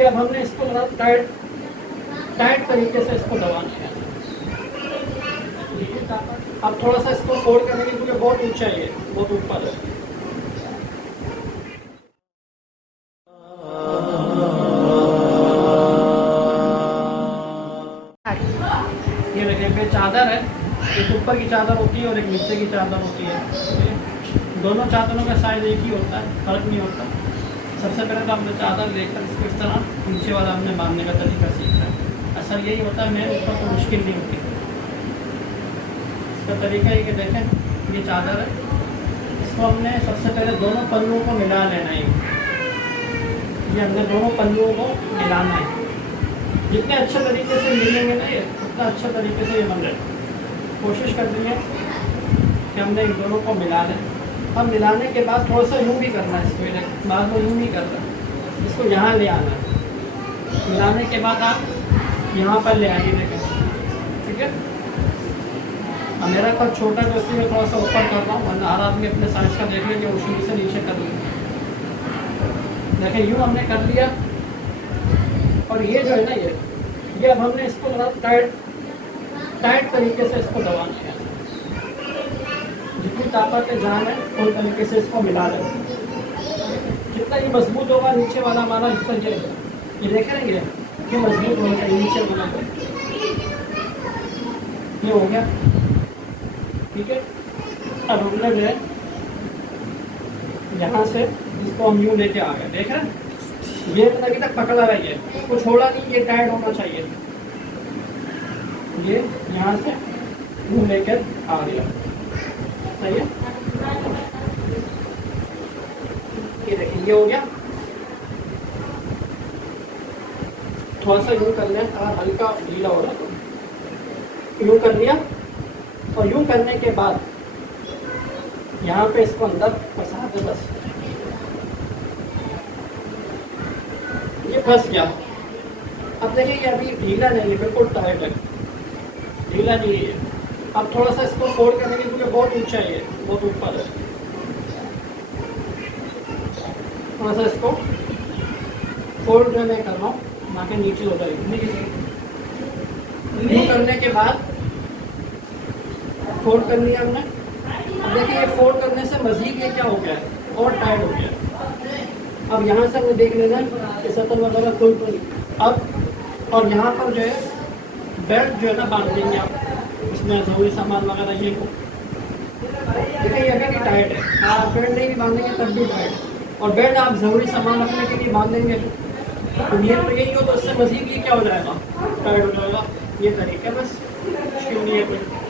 ये अब हमने इसको थोड़ा टाइट टाइट तरीके से इसको दबाना है। अब थोड़ा सा इसको फोल्ड करने के लिए बहुत ऊंचा है, ये बहुत ऊपर है। ये देखिए पे चादर है, एक ऊपर की चादर होती है और एक नीचे की चादर होती है। दोनों चादरों का साइज एक ही होता है, फर्क नहीं होता। सबसे पहले तो हमने चादर देखकर इसको इस तरह नीचे वाला हमने बांधने का तरीका सीखा है। असल यही होता है, मेरे ऊपर तो मुश्किल नहीं होती। इसका तरीका ये कि देखें, ये चादर है, इसको हमने सबसे पहले दोनों पल्लुओं को मिला लेना है। ये हमने दोनों पल्लुओं को मिलाना है। जितने अच्छे तरीके से मिलेंगे ना ये, उतना अच्छा तरीके से ये बन जाए। कोशिश करनी है कि हमने इन दोनों को मिला लें। अब मिलाने के बाद थोड़ा सा यूँ भी करना है इसको, बाद में यूँ नहीं करना, इसको यहाँ ले आना है। मिलाने के बाद आप यहाँ पर ले आइए, देखें, ठीक है। अब मेरा कद छोटा तो इसलिए मैं थोड़ा सा ऊपर कर रहा हूँ, वरना हर आदमी अपने साइज का देख लेंगे, उसी से नीचे कर लेंगे। देखें, यूँ हमने कर लिया। और ये जो है ना, ये अब हमने इसको थोड़ा टाइट तरीके से इसको दबाना है। जितनी ताकत है जान है, उस तरीके से इसको मिला लें। जितना ये मजबूत होगा नीचे वाला हमारा हिस्सा, ये देखें ना, ये मजबूत होना चाहिए नीचे वाला। ये हो गया, ठीक है। अब हमने जो है यहाँ से इसको हम यूँ लेके आ गए, देख रहे हैं, ये अभी तक पकड़ा है, ये इसको छोड़ा नहीं, ये टाइट होना चाहिए। ये यहाँ से यूँ लेकर आ गया, सही है। ये देखिए, ये हो गया। थोड़ा सा यूँ कर लें, हल्का ढीला हो रहा है, तो यूँ कर लिया। और यूँ करने के बाद यहाँ पे इसको अंदर फंसा दे बस। ये फंस गया। अब देखिए, ये अभी ढीला नहीं है, बिल्कुल टाइट है, ढीला नहीं है। अब थोड़ा सा इसको फोल्ड करने के लिए बहुत ऊंचा है, ये बहुत ऊपर है। थोड़ा सा इसको फोल्ड जो मैं कर रहा हूँ, ना के नीचे हो जाएगी। यूँ करने के बाद फोल्ड कर लिया हमने। अब देखिए, ये फोल्ड करने से मज़ीद ये क्या हो गया है, और टाइट हो गया है। अब यहाँ से हमें देख लेना कि सतह वगैरह कोई तो नहीं। अब और यहाँ पर जो है बेल्ट जो है ना बांध देंगे आप, इसमें ज़रूरी सामान वगैरह ये को। देखिए, अगर ये टाइट है, आप बेल्ट नहीं भी बांधेंगे तब भी टाइट है। और बेल्ट आप ज़रूरी सामान रखने के लिए बांधेंगे तो ये तो यही हो, तो इससे मज़ीद ये क्या हो जाएगा, टाइट हो जाएगा। ये तरीका बस, मुश्किल नहीं है कोई।